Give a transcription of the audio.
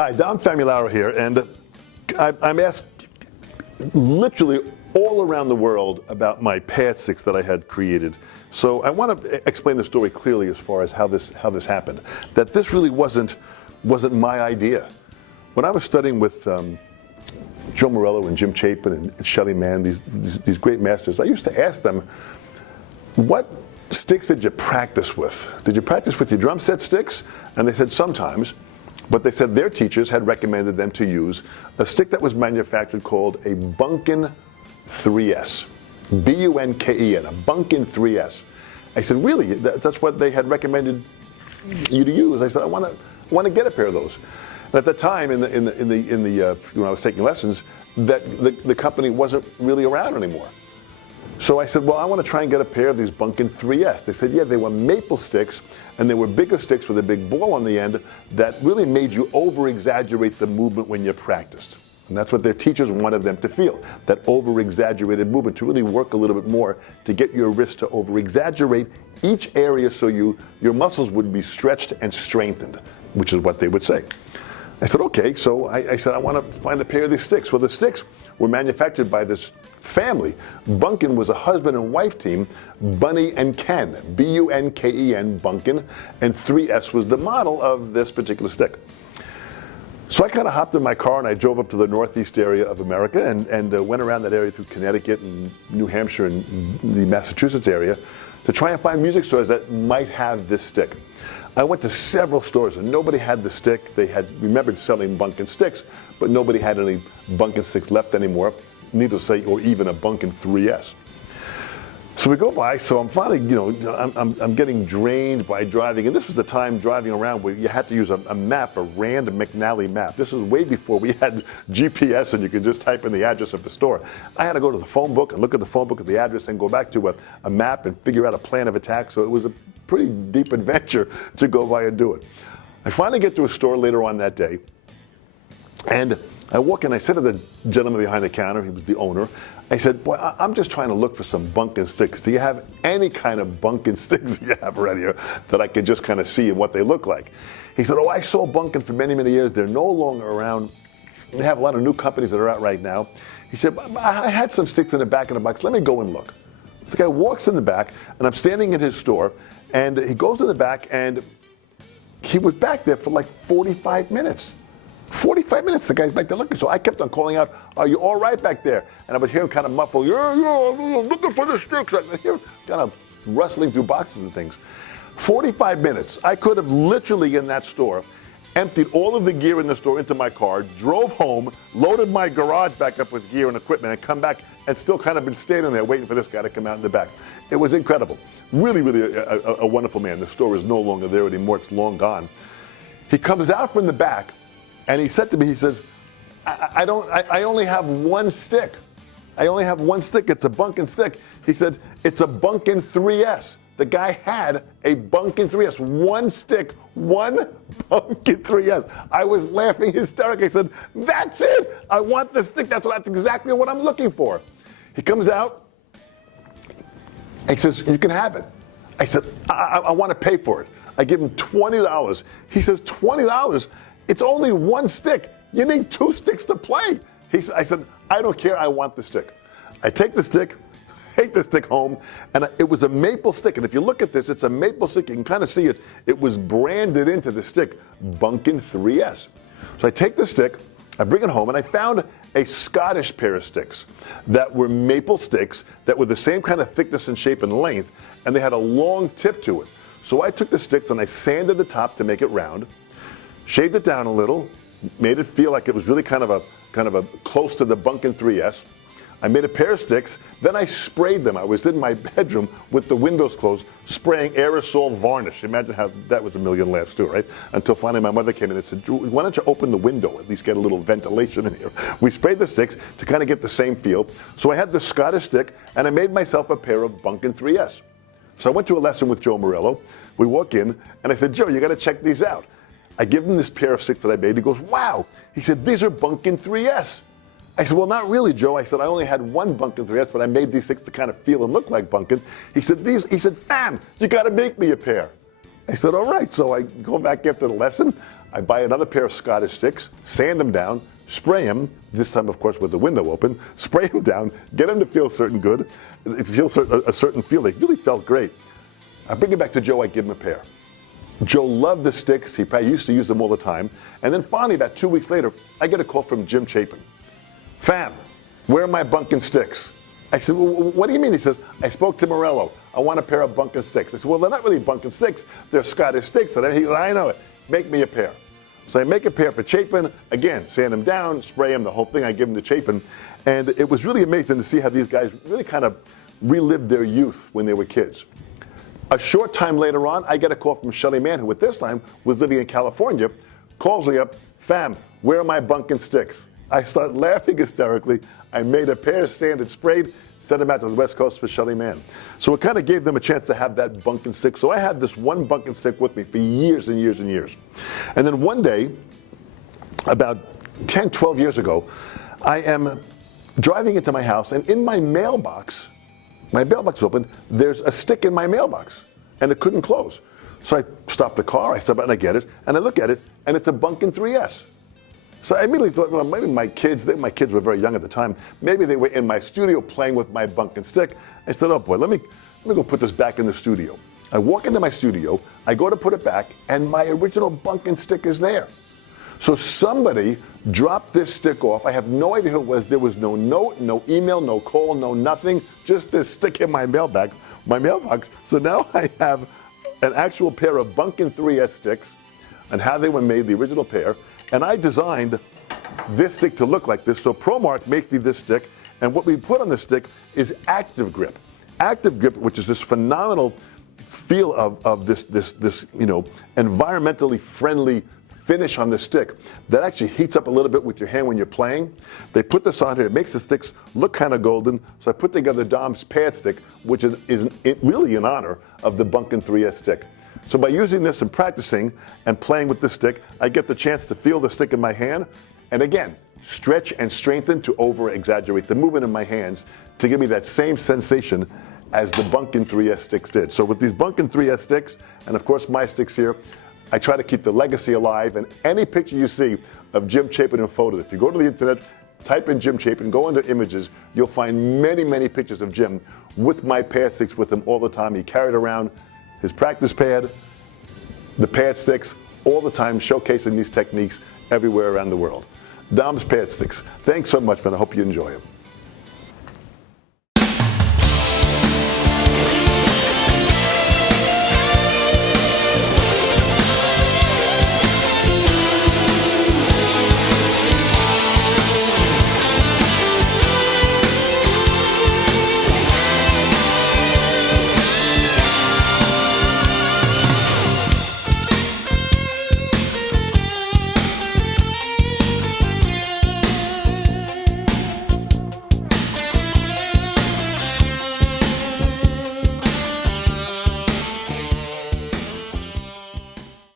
Hi, Don Famularo here, and I'm asked literally all around the world about my pad sticks that I had created. So I want to explain the story clearly as far as how this happened. That this really wasn't my idea. When I was studying with Joe Morello and Jim Chapin and Shelly Manne, these great masters, I used to ask them, what sticks did you practice with? Did you practice with your drum set sticks? And they said sometimes, but they said their teachers had recommended them to use a stick that was manufactured called a Bunken 3S. B-U-N-K-E-N, a Bunken 3S. I said, really? That's what they had recommended you to use? I said, I want to get a pair of those. And at the time, when I was taking lessons, that the company wasn't really around anymore. So I said, well, I want to try and get a pair of these Bunken 3S. They said, yeah, they were maple sticks, and they were bigger sticks with a big ball on the end that really made you over-exaggerate the movement when you practiced. And that's what their teachers wanted them to feel, that over-exaggerated movement, to really work a little bit more, to get your wrist to over-exaggerate each area so your muscles would be stretched and strengthened, which is what they would say. I said, okay, so I said, I want to find a pair of these sticks. Well, the sticks were manufactured by this family. Bunken was a husband and wife team, Bunny and Ken, B-U-N-K-E-N, Bunken, and 3S was the model of this particular stick. So I kind of hopped in my car and I drove up to the northeast area of America and went around that area through Connecticut and New Hampshire and the Massachusetts area to try and find music stores that might have this stick. I went to several stores and nobody had the stick. They had remembered selling Bunken sticks, but nobody had any Bunken sticks left anymore, needless to say, or even a Bunken 3S. So we go by, so I'm finally, I'm getting drained by driving, and this was the time driving around where you had to use a map, a Rand McNally map. This was way before we had GPS and you could just type in the address of the store. I had to go to the phone book and look at the phone book at the address and go back to a map and figure out a plan of attack, so it was a pretty deep adventure to go by and do it. I finally get to a store later on that day, and I walk in, I said to the gentleman behind the counter, he was the owner, I said, boy, I'm just trying to look for some Bunken sticks. Do you have any kind of Bunken sticks that you have around here that I could just kind of see what they look like? He said, oh, I sold Bunken for many, many years. They're no longer around. They have a lot of new companies that are out right now. He said, I had some sticks in the back of the box. Let me go and look. The guy walks in the back, and I'm standing in his store, and he goes to the back, and he was back there for like 45 minutes. 45 minutes, the guy's back there looking. So I kept on calling out, are you all right back there? And I would hear him kind of muffle, yeah, I'm looking for the sticks. I hear him kind of rustling through boxes and things. 45 minutes. I could have literally in that store emptied all of the gear in the store into my car, drove home, loaded my garage back up with gear and equipment, and come back and still kind of been standing there waiting for this guy to come out in the back. It was incredible. Really, really a wonderful man. The store is no longer there anymore. It's long gone. He comes out from the back, and he said to me, he says, I only have one stick. I only have one stick. It's a Bunken stick. He said, it's a Bunken 3S. The guy had a Bunken 3S. One stick, one Bunken 3S. I was laughing hysterically. I said, that's it. I want the stick. That's exactly what I'm looking for. He comes out. He says, you can have it. I said, I want to pay for it. I give him $20. He says, $20? It's only one stick. You need two sticks to play. I said, I don't care. I want the stick. I take the stick, take the stick home, and it was a maple stick. And if you look at this, it's a maple stick. You can kind of see it. It was branded into the stick, Bunken 3S. So I take the stick, I bring it home, and I found a Scottish pair of sticks that were maple sticks that were the same kind of thickness and shape and length, and they had a long tip to it. So I took the sticks and I sanded the top to make it round, shaved it down a little, made it feel like it was really kind of a close to the Bunken 3S. I made a pair of sticks, then I sprayed them. I was in my bedroom with the windows closed, spraying aerosol varnish. Imagine how that was a million laughs too, right? Until finally my mother came in and said, why don't you open the window, at least get a little ventilation in here. We sprayed the sticks to kind of get the same feel. So I had the Scottish stick, and I made myself a pair of Bunken 3S. So I went to a lesson with Joe Morello. We walk in, and I said, Joe, you got to check these out. I give him this pair of sticks that I made. He goes, wow. He said, these are Bunken 3S. I said, well, not really, Joe. I said, I only had one Bunken 3S, but I made these sticks to kind of feel and look like Bunken. He said, Fam, you got to make me a pair. I said, all right. So I go back after the lesson. I buy another pair of Scottish sticks, sand them down, spray them, this time, of course, with the window open, spray them down, get them to feel a certain feel. They really felt great. I bring it back to Joe. I give him a pair. Joe loved the sticks. He probably used to use them all the time. And then finally, about 2 weeks later, I get a call from Jim Chapin. Fam, where are my Bunken sticks? I said, well, what do you mean? He says, I spoke to Morello. I want a pair of Bunken sticks. I said, well, they're not really Bunken sticks. They're Scottish sticks. And he said, I know it. Make me a pair. So I make a pair for Chapin. Again, sand them down, spray them, the whole thing. I give them to Chapin. And it was really amazing to see how these guys really kind of relived their youth when they were kids. A short time later on, I get a call from Shelly Mann, who at this time was living in California, calls me up, fam, where are my Bunken sticks? I start laughing hysterically. I made a pair, sanded, sprayed, sent them out to the West Coast for Shelly Mann. So it kind of gave them a chance to have that Bunken stick. So I had this one Bunken stick with me for years and years and years. And then one day, about 10, 12 years ago, I am driving into my house, and in my mailbox open, there's a stick in my mailbox, and it couldn't close. So I stop the car, I step out and I get it, and I look at it, and it's a Bunken 3S. So I immediately thought, well, maybe my kids were very young at the time, maybe they were in my studio playing with my Bunken stick. I said, oh boy, let me go put this back in the studio. I walk into my studio, I go to put it back, and my original Bunken stick is there. So somebody dropped this stick off. I have no idea who it was. There was no note, no email, no call, no nothing. Just this stick in my mailbox. So now I have an actual pair of Bunken 3S sticks and how they were made, the original pair. And I designed this stick to look like this. So ProMark makes me this stick. And what we put on the stick is Active Grip. Active Grip, which is this phenomenal feel of this environmentally friendly finish on the stick that actually heats up a little bit with your hand when you're playing. They put this on here. It makes the sticks look kind of golden. So I put together Dom's pad stick, which is really in honor of the Bunken 3S stick. So by using this and practicing and playing with this stick, I get the chance to feel the stick in my hand. And again, stretch and strengthen to over-exaggerate the movement in my hands to give me that same sensation as the Bunken 3S sticks did. So with these Bunken 3S sticks, and of course my sticks here, I try to keep the legacy alive, and any picture you see of Jim Chapin in photos, if you go to the internet, type in Jim Chapin, go under images, you'll find many, many pictures of Jim with my pad sticks with him all the time. He carried around his practice pad, the pad sticks, all the time, showcasing these techniques everywhere around the world. Dom's pad sticks. Thanks so much, man. I hope you enjoy them.